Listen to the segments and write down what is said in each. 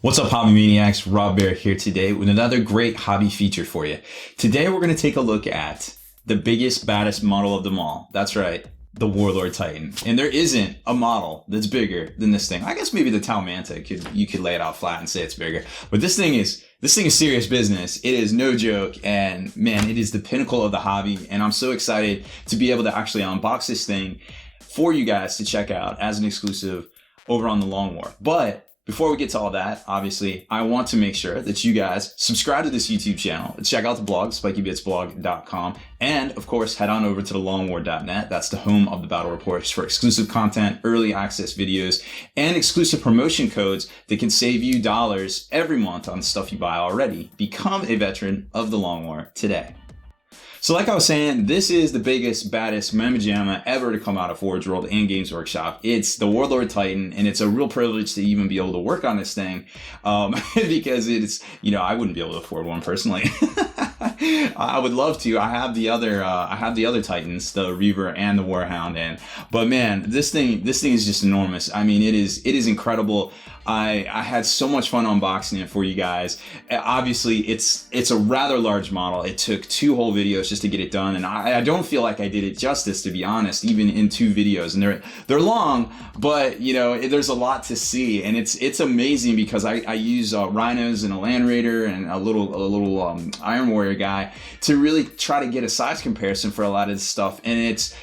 What's up, Hobby Maniacs? Baer here today with another great hobby feature for you. Today we're going to take a look at the biggest, baddest model of them all. That's right, the Warlord Titan. And there isn't a model that's bigger than this thing. I guess maybe the Tau Manta, you could lay it out flat and say it's bigger. But this thing is serious business. It is no joke, and man, it is the pinnacle of the hobby. And I'm so excited to be able to actually unbox this thing for you guys to check out as an exclusive over on the Long War. But before we get to all that, obviously, I want to make sure that you guys subscribe to this YouTube channel, check out the blog, spikybitsblog.com, and of course, head on over to thelongwar.net. That's the home of the battle reports for exclusive content, early access videos, and exclusive promotion codes that can save you dollars every month on stuff you buy already. Become a veteran of the Long War today. So like I was saying, this is the biggest, baddest mamma jamma ever to come out of Forge World and Games Workshop. It's the Warlord Titan, and it's a real privilege to even be able to work on this thing because it's, I wouldn't be able to afford one personally. I would love to. I have the other Titans, the Reaver and the Warhound, but man, this thing is just enormous. I mean, it is incredible. I had so much fun unboxing it for you guys. Obviously, it's a rather large model. It took 2 whole videos just to get it done, and I don't feel like I did it justice, to be honest, even in 2 videos. And they're long, but there's a lot to see, and it's amazing because I use rhinos and a Land Raider and a little Iron Warrior guy to really try to get a size comparison for a lot of this stuff, and it's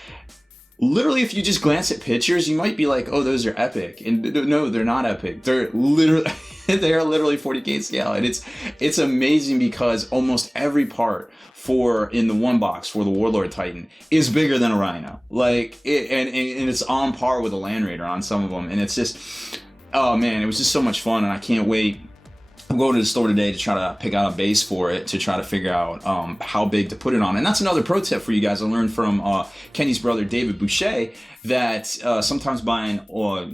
literally, if you just glance at pictures, you might be like, oh, those are epic. And no, they're not epic. They're literally, they are literally 40K scale. And it's amazing because almost every part in the one box for the Warlord Titan is bigger than a Rhino. And it's on par with a Land Raider on some of them. And it's just, oh man, it was just so much fun, and I can't wait. I'm going to the store today to try to pick out a base for it, to try to figure out how big to put it on. And that's another pro tip for you guys. I learned from Kenny's brother, David Boucher, that sometimes buying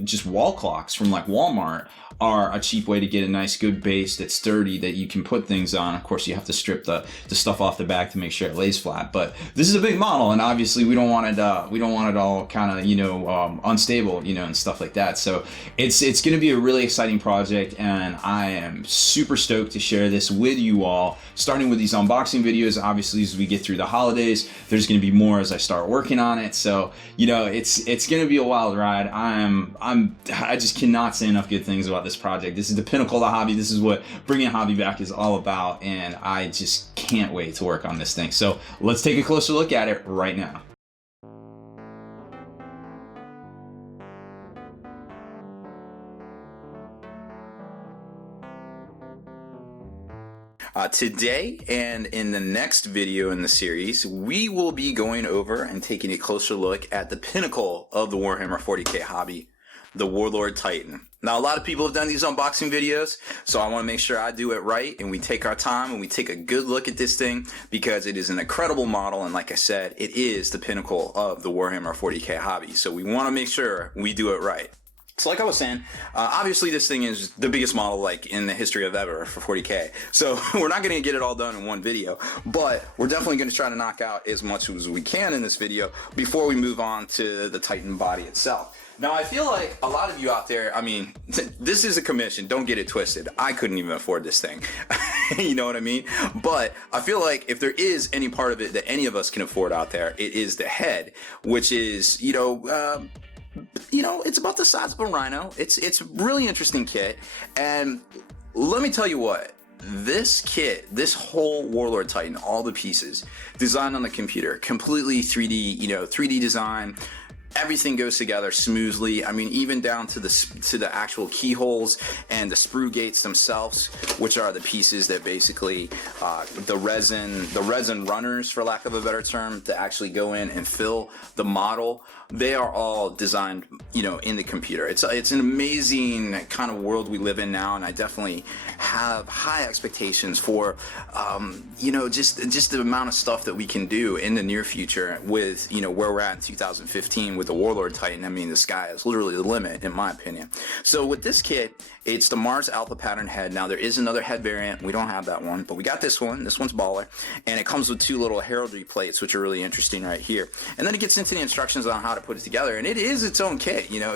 just wall clocks from like Walmart are a cheap way to get a nice good base that's sturdy that you can put things on. Of course, you have to strip the stuff off the back to make sure it lays flat. But this is a big model, and obviously we don't want it all kind of unstable, and stuff like that. So it's going to be a really exciting project, and I am super stoked to share this with you all. Starting with these unboxing videos, obviously as we get through the holidays, there's going to be more as I start working on it. So it's going to be a wild ride. I just cannot say enough good things about this project. This is the pinnacle of the hobby. This is what bringing hobby back is all about, and I just can't wait to work on this thing. So let's take a closer look at it right now. Today and in the next video in the series, we will be going over and taking a closer look at the pinnacle of the Warhammer 40K hobby, the Warlord Titan. Now, a lot of people have done these unboxing videos, so I want to make sure I do it right, and we take our time and we take a good look at this thing because it is an incredible model, and like I said, it is the pinnacle of the Warhammer 40K hobby. So we want to make sure we do it right. So like I was saying, obviously this thing is the biggest model like in the history of ever for 40K. So we're not going to get it all done in one video, but we're definitely going to try to knock out as much as we can in this video before we move on to the Titan body itself. Now, I feel like a lot of you out there, I mean, this is a commission, don't get it twisted. I couldn't even afford this thing. You know what I mean? But I feel like if there is any part of it that any of us can afford out there, it is the head, which is, it's about the size of a Rhino. It's a really interesting kit, and let me tell you what, this kit, this whole Warlord Titan, all the pieces designed on the computer, completely 3D, 3D design. Everything goes together smoothly. I mean, even down to the actual keyholes and the sprue gates themselves, which are the pieces that basically the resin runners, for lack of a better term, to actually go in and fill the model. They are all designed, in the computer. It's an amazing kind of world we live in now, and I definitely have high expectations for, just the amount of stuff that we can do in the near future with, where we're at in 2015 with the Warlord Titan, I mean, the sky is literally the limit, in my opinion. So with this kit, it's the Mars Alpha pattern head. Now, there is another head variant. We don't have that one, but we got this one. This one's baller. And it comes with two little heraldry plates, which are really interesting right here. And then it gets into the instructions on how to put it together. And it is its own kit. You know,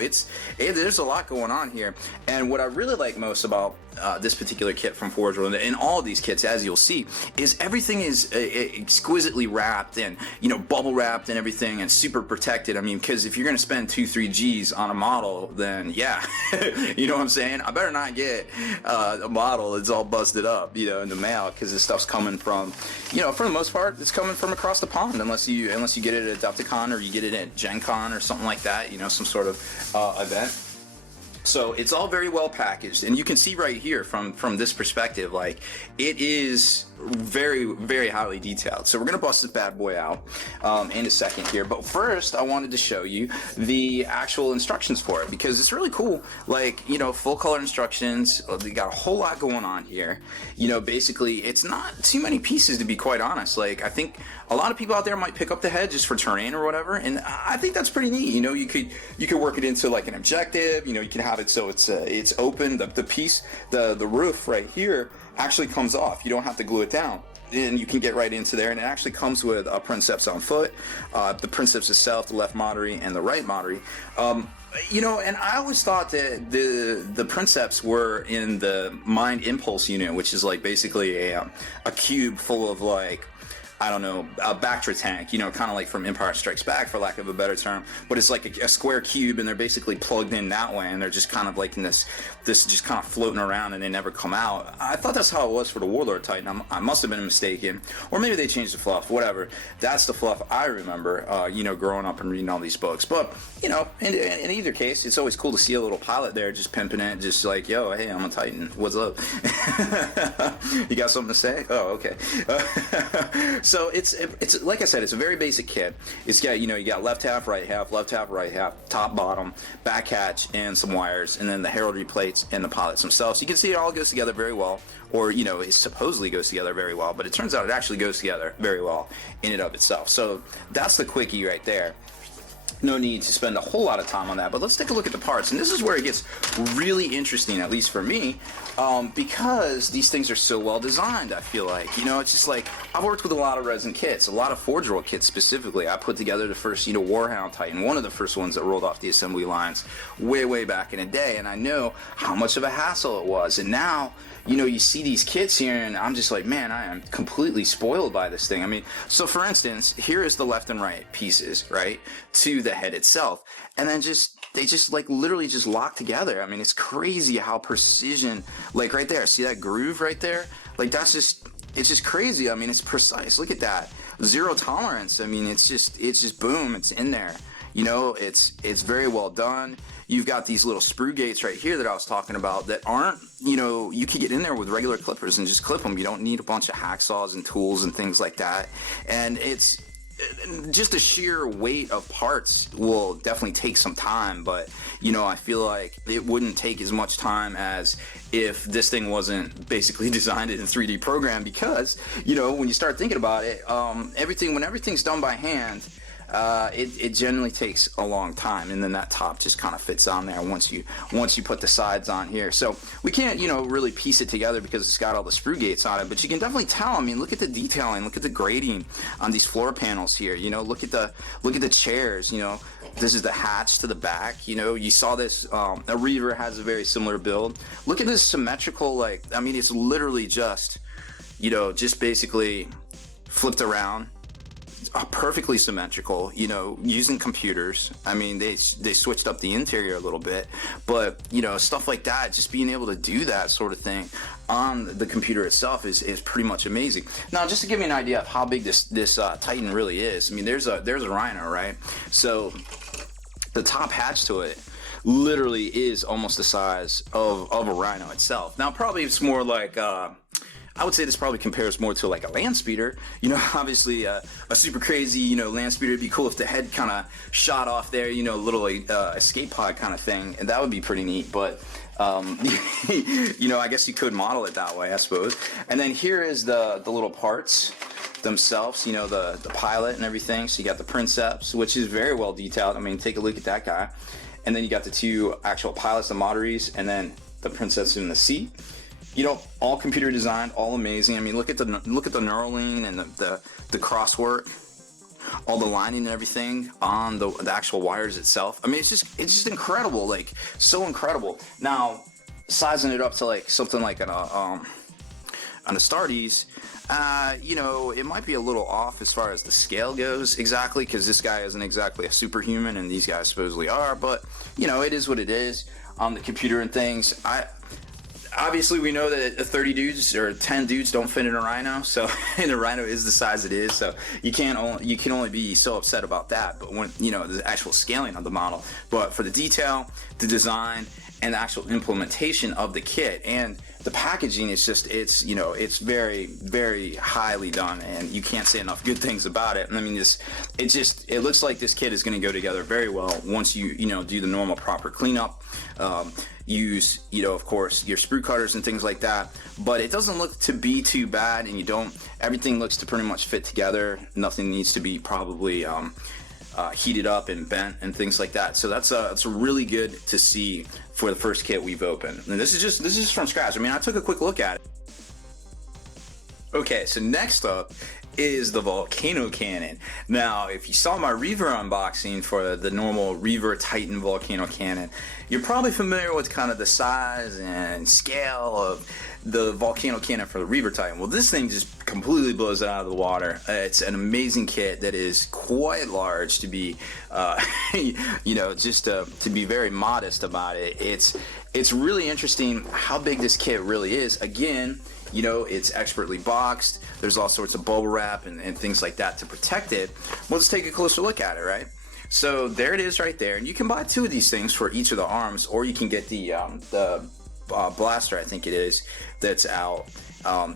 there's a lot going on here. And what I really like most about this particular kit from Forge World, and all of these kits, as you'll see, is everything is exquisitely wrapped and, you know, bubble wrapped and everything, and super protected. I mean, because if you're going to spend 2-3 G's on a model, then yeah, you know what I'm saying? I better not get a model that's all busted up, you know, in the mail, because this stuff's coming from, you know, for the most part, it's coming from across the pond, unless you get it at Adepticon or you get it at Gen Con or something like that, you know, some sort of event. So it's all very well packaged, and you can see right here from this perspective, like, it is very, very highly detailed. So we're gonna bust this bad boy out in a second here, but first I wanted to show you the actual instructions for it, because it's really cool. Like, you know, full color instructions. They got a whole lot going on here. You know, basically it's not too many pieces, to be quite honest. Like, I think a lot of people out there might pick up the head just for terrain or whatever, and I think that's pretty neat. You know, you could work it into like an objective. You know, you can have it so it's open. The piece, the roof right here actually comes off. You don't have to glue it down, and you can get right into there. And it actually comes with a princeps on foot, the princeps itself, the left modery and the right modery. You know, and I always thought that the princeps were in the mind impulse unit, which is like basically a cube full of, like, I don't know, a Bactra tank, you know, kind of like from Empire Strikes Back, for lack of a better term. But it's like a square cube, and they're basically plugged in that way, and they're just kind of like in this just kind of floating around, and they never come out. I thought that's how it was for the Warlord Titan. I must have been mistaken, or maybe they changed the fluff. Whatever. That's the fluff I remember, you know, growing up and reading all these books. But, you know, in either case, it's always cool to see a little pilot there just pimping it, just like, yo, hey, I'm a Titan. What's up? You got something to say? Oh, okay. So it's like I said, it's a very basic kit. It's got, you know, you got left half, right half, top, bottom, back hatch, and some wires, and then the heraldry plates and the pilots themselves. So you can see it all goes together very well, or, you know, it supposedly goes together very well, but it turns out it actually goes together very well in and of itself. So that's the quickie right there. No need to spend a whole lot of time on that, but let's take a look at the parts. And this is where it gets really interesting, at least for me, because these things are so well designed. I feel like, you know, it's just like, I've worked with a lot of resin kits, a lot of Forge World kits specifically. I put together the first, you know, Warhound Titan, one of the first ones that rolled off the assembly lines way back in the day, and I know how much of a hassle it was. And now, you know, you see these kits here, and I'm just like, man, I am completely spoiled by this thing. I mean, so for instance, here is the left and right pieces, right, to the head itself, and then they just like literally just lock together. I mean, it's crazy how precision, like right there, see that groove right there? Like, it's just crazy. I mean, it's precise. Look at that. Zero tolerance. I mean, it's just boom, it's in there. You know, it's very well done. You've got these little sprue gates right here that I was talking about that aren't, you know, you could get in there with regular clippers and just clip them. You don't need a bunch of hacksaws and tools and things like that. And it's just the sheer weight of parts will definitely take some time, but, you know, I feel like it wouldn't take as much time as if this thing wasn't basically designed in a 3D program, because, you know, when you start thinking about it, when everything's done by hand, it generally takes a long time, and then that top just kind of fits on there once you put the sides on here. So we can't, you know, really piece it together because it's got all the sprue gates on it, but you can definitely tell. I mean, look at the detailing, look at the grading on these floor panels here. You know, look at the chairs. You know, this is the hatch to the back. You know, you saw this. A Reaver has a very similar build. Look at this symmetrical. Like, I mean, it's literally just, you know, just basically flipped around. Perfectly symmetrical, you know, using computers. I mean, they switched up the interior a little bit, but, you know, stuff like that, just being able to do that sort of thing on the computer itself is pretty much amazing. Now, just to give you an idea of how big this Titan really is, I mean, there's a Rhino, right? So the top hatch to it literally is almost the size of a Rhino itself. Now, probably it's more like I would say this probably compares more to like a land speeder. You know, obviously a super crazy, you know, land speeder would be cool if the head kind of shot off there, you know, a little escape pod kind of thing, and that would be pretty neat. But you know, I guess you could model it that way, I suppose. And then here is the little parts themselves, you know, the pilot and everything. So you got the Princeps, which is very well detailed. I mean, take a look at that guy. And then you got the two actual pilots, the Moderees, and then the Princeps in the seat. You know, all computer designed, all amazing. I mean, look at the knurling and the crosswork, all the lining and everything on the actual wires itself. I mean, it's just incredible, like so incredible. Now, sizing it up to like something like an Astartes, you know, it might be a little off as far as the scale goes exactly, because this guy isn't exactly a superhuman and these guys supposedly are, but you know, it is what it is on the computer and things. Obviously we know that 30 dudes or 10 dudes don't fit in a Rhino, so and the Rhino is the size it is, so you can only be so upset about that. But when, you know, the actual scaling of the model, but for the detail, the design, and the actual implementation of the kit and the packaging, it's you know, it's very, very highly done, and you can't say enough good things about it. And I mean, it looks like this kit is going to go together very well once you know, do the normal proper cleanup. Use, you know, of course, your sprue cutters and things like that, but it doesn't look to be too bad, and everything looks to pretty much fit together. Nothing needs to be probably heated up and bent and things like that. So that's really good to see for the first kit we've opened. And this is just from scratch. I mean, I took a quick look at it. Okay, so next up is the Volcano Cannon. Now, if you saw my Reaver unboxing for the normal Reaver Titan Volcano Cannon, you're probably familiar with kind of the size and scale of the Volcano Cannon for the Reaver Titan. Well, this thing just completely blows it out of the water. It's an amazing kit that is quite large to be, you know, just to be very modest about it. It's really interesting how big this kit really is. Again, you know, it's expertly boxed. There's all sorts of bubble wrap and things like that to protect it. Well, let's take a closer look at it, right? So there it is right there. And you can buy two of these things for each of the arms, or you can get the blaster, I think it is, that's out.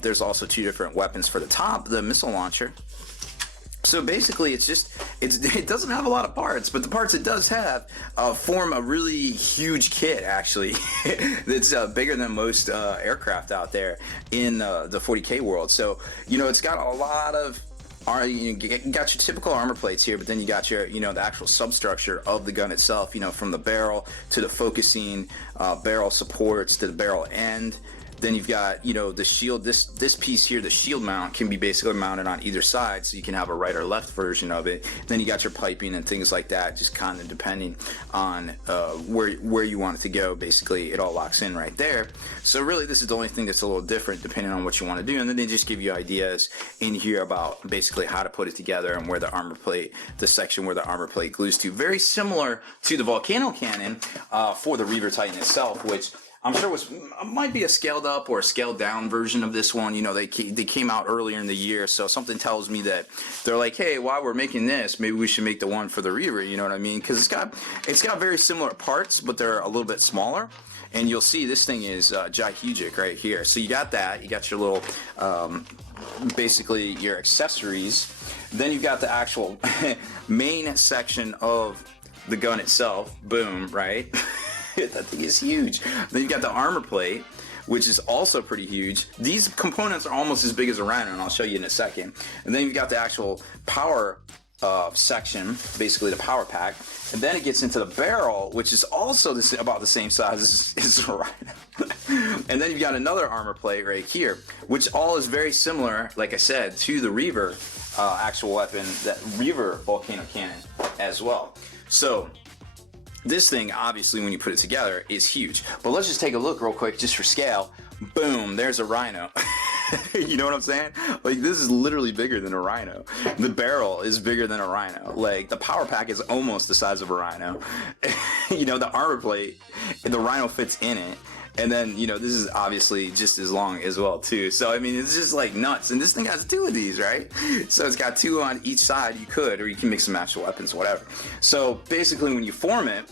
There's also two different weapons for the top, the missile launcher. So basically, it doesn't have a lot of parts, but the parts it does have form a really huge kit, actually, that's bigger than most aircraft out there in the 40K world. So, you know, it's got a lot of, you got your typical armor plates here, but then you got your, you know, the actual substructure of the gun itself, you know, from the barrel to the focusing barrel supports to the barrel end. Then you've got, you know, the shield, this piece here, the shield mount can be basically mounted on either side, so you can have a right or left version of it. Then you got your piping and things like that, just kind of depending on where you want it to go. Basically, it all locks in right there. So really, this is the only thing that's a little different depending on what you want to do. And then they just give you ideas in here about basically how to put it together and where the armor plate, the section where the armor plate glues to. Very similar to the Volcano Cannon for the Reaver Titan itself, which I'm sure might be a scaled up or a scaled down version of this one. You know, they came out earlier in the year, so something tells me that they're like, hey, while we're making this, maybe we should make the one for the Reaver. You know what I mean? Because it's got very similar parts, but they're a little bit smaller. And you'll see this thing is gigantic right here. So you got that. You got your little, basically your accessories. Then you've got the actual main section of the gun itself. Boom, right? That thing is huge. Then you got the armor plate, which is also pretty huge. These components are almost as big as a Rhino, and I'll show you in a second. And then you've got the actual power section, basically the power pack. And then it gets into the barrel, which is also about the same size as a Rhino. And then you've got another armor plate right here, which all is very similar, like I said, to the Reaver actual weapon, that Reaver Volcano Cannon as well. So this thing, obviously, when you put it together, is huge. But let's just take a look real quick, just for scale. Boom, there's a Rhino. You know what I'm saying? Like, this is literally bigger than a Rhino. The barrel is bigger than a Rhino. Like, the power pack is almost the size of a Rhino. You know, the armor plate, the Rhino fits in it. And then, you know, this is obviously just as long as well, too. So, I mean, it's just like nuts. And this thing has two of these, right? So it's got two on each side. You could, or you can mix and match the weapons, whatever. So basically, when you form it,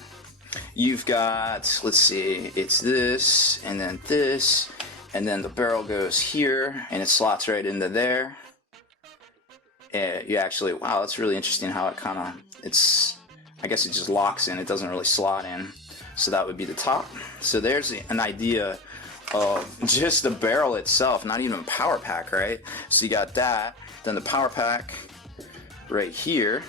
you've got, let's see, it's this, and then this, and then the barrel goes here, and it slots right into there. And you actually, wow, that's really interesting how it kind of, I guess it just locks in. It doesn't really slot in. So that would be the top. So there's an idea of just the barrel itself, not even power pack, right? So you got that, then the power pack right here.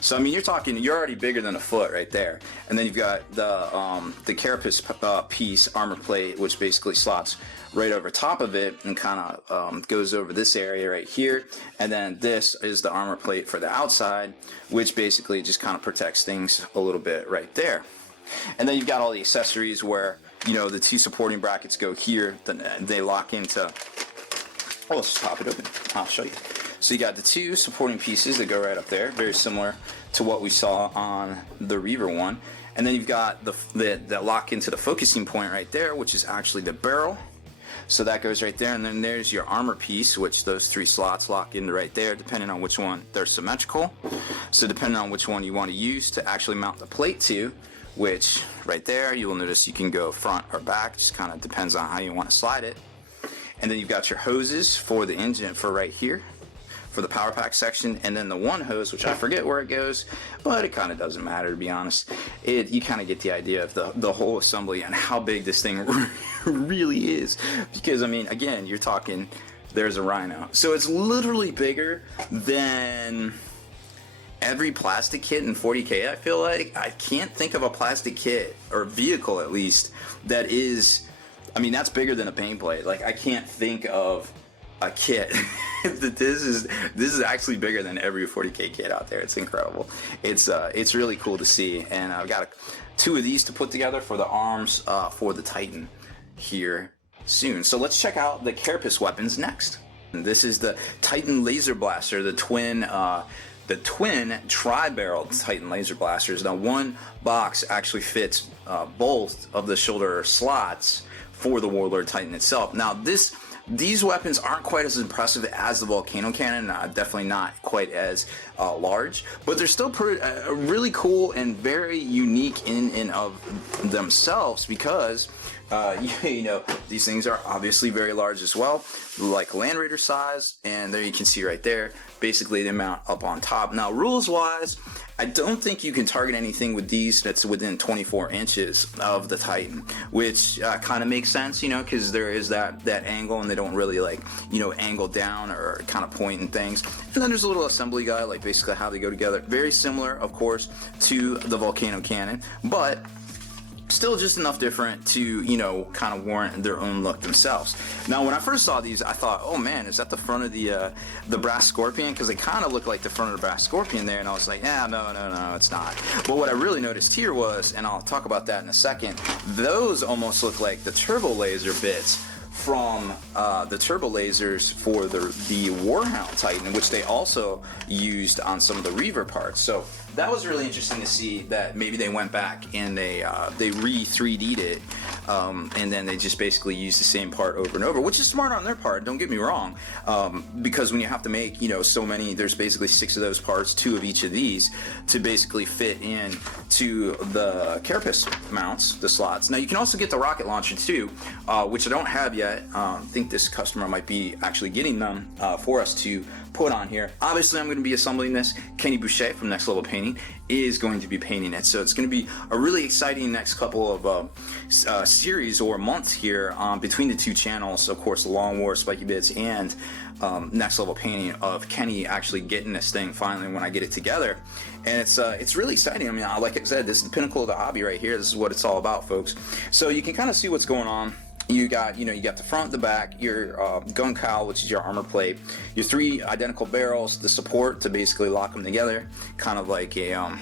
So I mean, you're already bigger than a foot right there, and then you've got the carapace piece, armor plate, which basically slots right over top of it and kind of goes over this area right here, and then this is the armor plate for the outside, which basically just kind of protects things a little bit right there. And then you've got all the accessories where, you know, the two supporting brackets go here, then they lock into. Oh, let's just pop it open. I'll show you. So you got the two supporting pieces that go right up there, very similar to what we saw on the Reaver one. And then you've got the lock into the focusing point right there, which is actually the barrel. So that goes right there, and then there's your armor piece, which those three slots lock into right there, depending on which one they're symmetrical. So depending on which one you want to use to actually mount the plate to, which right there, you will notice you can go front or back, just kind of depends on how you want to slide it. And then you've got your hoses for the engine for right here, for the power pack section, and then the one hose, which I forget where it goes, but it kind of doesn't matter, to be honest. You kind of get the idea of the whole assembly and how big this thing really is, because I mean, again, you're talking, there's a Rhino, so it's literally bigger than every plastic kit in 40K. I feel like I can't think of a plastic kit or vehicle, at least, that is, I mean, that's bigger than a paint blade. Like, I can't think of a kit that this is actually bigger than every 40K kit out there. It's incredible. It's really cool to see, and I've got two of these to put together for the arms for the Titan here soon. So let's check out the carapace weapons next. And this is the Titan laser blaster, the twin tri-barreled Titan laser blasters. Now, one box actually fits both of the shoulder slots for the Warlord Titan itself. Now, these weapons aren't quite as impressive as the Volcano Cannon, definitely not quite as large, but they're still really cool and very unique in and of themselves, because you know, these things are obviously very large as well, like Land Raider size, and there you can see right there, basically they mount up on top. Now, rules wise, I don't think you can target anything with these that's within 24 inches of the Titan, which kind of makes sense, you know, because there is that angle, and they don't really, like, you know, angle down or kind of point and things. And then there's a little assembly guide, like basically how they go together. Very similar, of course, to the Volcano Cannon, but still just enough different to, you know, kind of warrant their own look themselves. Now, when I first saw these, I thought, oh man, is that the front of the brass scorpion? Because they kind of look like the front of the brass scorpion there, and I was like, yeah, no, it's not. But what I really noticed here was, and I'll talk about that in a second, those almost look like the turbo laser bits from the turbo lasers for the Warhammer Titan, which they also used on some of the Reaver parts. So that was really interesting to see that maybe they went back and they re-3D'd it, and then they just basically used the same part over and over, which is smart on their part, don't get me wrong, because when you have to make, you know, so many, there's basically 6 of those parts, 2 of each of these, to basically fit in to the carapace mounts, the slots. Now, you can also get the rocket launcher too, which I don't have yet. I think this customer might be actually getting them for us to put on here. Obviously, I'm going to be assembling this. Kenny Boucher from Next Level Painting is going to be painting it, so it's going to be a really exciting next couple of series or months here between the two channels. Of course, Long War, Spiky Bits, and Next Level Painting of Kenny actually getting this thing finally when I get it together. And it's really exciting. I mean, like I said, this is the pinnacle of the hobby right here. This is what it's all about, folks. So you can kind of see what's going on. You got the front, the back, your gun cowl, which is your armor plate, your 3 identical barrels, the support to basically lock them together, kind of like a I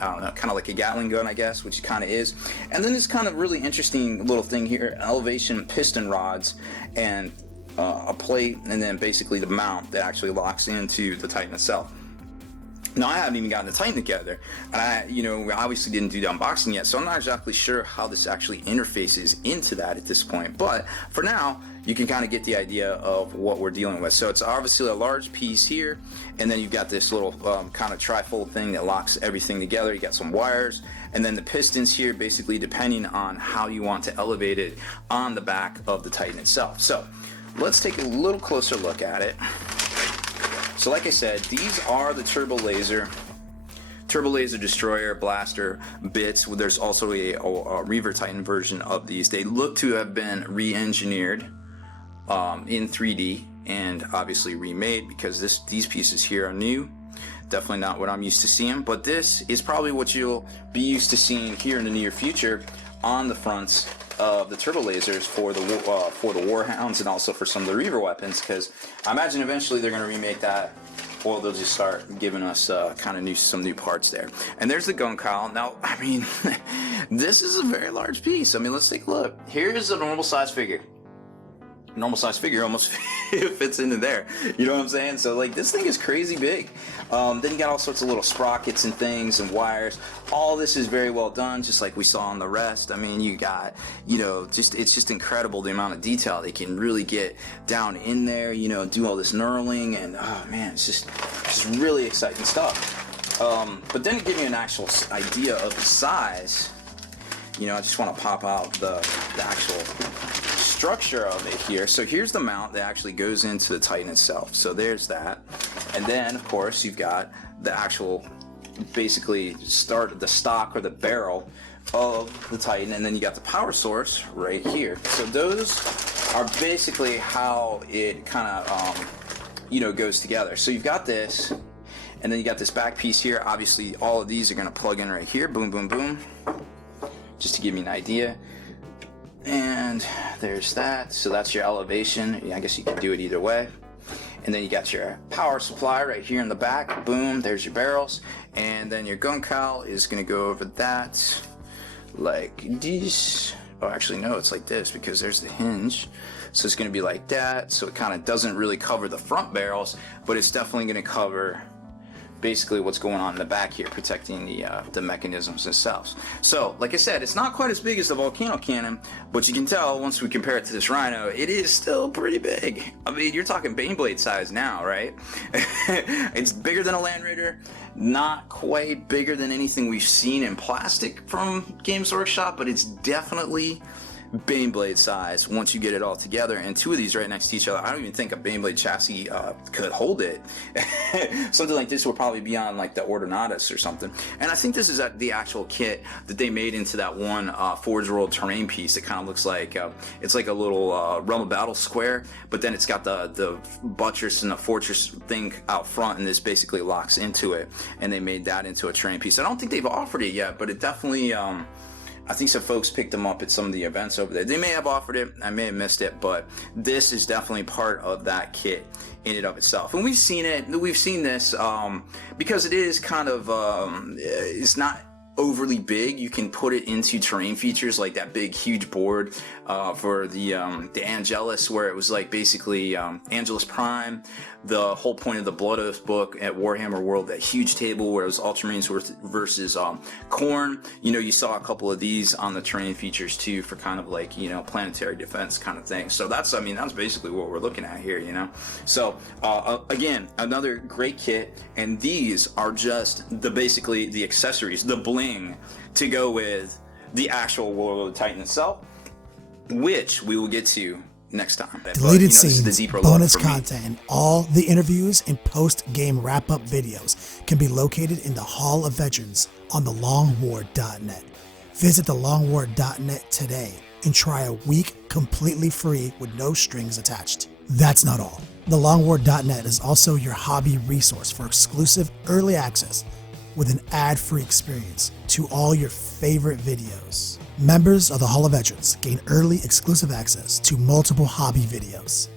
don't know, kind of like a Gatling gun, I guess, which it kind of is. And then this kind of really interesting little thing here, elevation piston rods and a plate, and then basically the mount that actually locks into the Titan itself. Now, I haven't even gotten the Titan together, and we obviously didn't do the unboxing yet, so I'm not exactly sure how this actually interfaces into that at this point. But for now, you can kind of get the idea of what we're dealing with. So it's obviously a large piece here, and then you've got this little kind of trifold thing that locks everything together. You got some wires, and then the pistons here, basically depending on how you want to elevate it on the back of the Titan itself. So let's take a little closer look at it. So like I said, these are the turbo laser turbo laser destroyer, blaster bits. There's also a Reaver Titan version of these. They look to have been re-engineered in 3D and obviously remade, because these pieces here are new. Definitely not what I'm used to seeing, but this is probably what you'll be used to seeing here in the near future on the fronts of the turbo lasers for the Warhounds, and also for some of the Reaver weapons, because I imagine eventually they're going to remake that, or they'll just start giving us kind of some new parts there. And there's the gun cowl. Now, I mean, this is a very large piece. I mean, let's take a look. Here's a normal size figure. Normal size figure almost fits into there, you know what I'm saying? So like, this thing is crazy big. Then you got all sorts of little sprockets and things and wires. All this is very well done, just like we saw on the rest. I mean, you got, you know, it's just incredible the amount of detail they can really get down in there, you know, do all this knurling, and oh man, it's just really exciting stuff. But then to give you an actual idea of the size, you know, I just want to pop out the actual structure of it here. So here's the mount that actually goes into the Titan itself. So there's that. And then of course you've got the actual, basically the stock or the barrel of the Titan, and then you got the power source right here. So those are basically how it kind of you know, goes together. So you've got this, and then you got this back piece here. Obviously all of these are going to plug in right here. Boom, boom, boom. Just to give you an idea. And there's that. So that's your elevation. Yeah, I guess you can do it either way. And then you got your power supply right here in the back. Boom, there's your barrels. And then your gun cowl is going to go over that like this. Oh, actually, no, it's like this, because there's the hinge. So it's going to be like that. So it kind of doesn't really cover the front barrels, but it's definitely going to cover basically what's going on in the back here, protecting the mechanisms themselves. So like I said, it's not quite as big as the Volcano Cannon, but you can tell once we compare it to this Rhino, it is still pretty big. I mean, you're talking Baneblade size now, right? It's bigger than a Land Raider, not quite bigger than anything we've seen in plastic from Games Workshop, but it's definitely Baneblade size once you get it all together. And two of these right next to each other, I don't even think a Baneblade chassis could hold it. Something like this would probably be on like the Ordinatus or something. And I think this is the actual kit that they made into that one Forge World terrain piece. It kind of looks like it's like a little Realm of Battle square, but then it's got the buttress and the fortress thing out front, and this basically locks into it, and they made that into a terrain piece. I don't think they've offered it yet, but it definitely I think some folks picked them up at some of the events over there. They may have offered it, I may have missed it, but this is definitely part of that kit in and of itself. And we've seen this because it is kind of, it's not overly big. You can put it into terrain features like that big huge board for the Angelus, where it was like basically Angelus Prime. The whole point of the Blood Oath book at Warhammer World, that huge table where it was Ultramarines versus Khorne. You know, you saw a couple of these on the terrain features too, for kind of like, you know, planetary defense kind of thing. So that's, I mean, that's basically what we're looking at here, you know. So again, another great kit, and these are just basically the accessories, the bling to go with the actual Warlord Titan itself, which we will get to next time. Deleted scenes, bonus content, and all the interviews and post-game wrap-up videos can be located in the Hall of Veterans on thelongwar.net. Visit thelongwar.net today and try a week completely free with no strings attached. That's not all. Thelongwar.net is also your hobby resource for exclusive early access with an ad-free experience to all your favorite videos. Members of the Hall of Veterans gain early exclusive access to multiple hobby videos,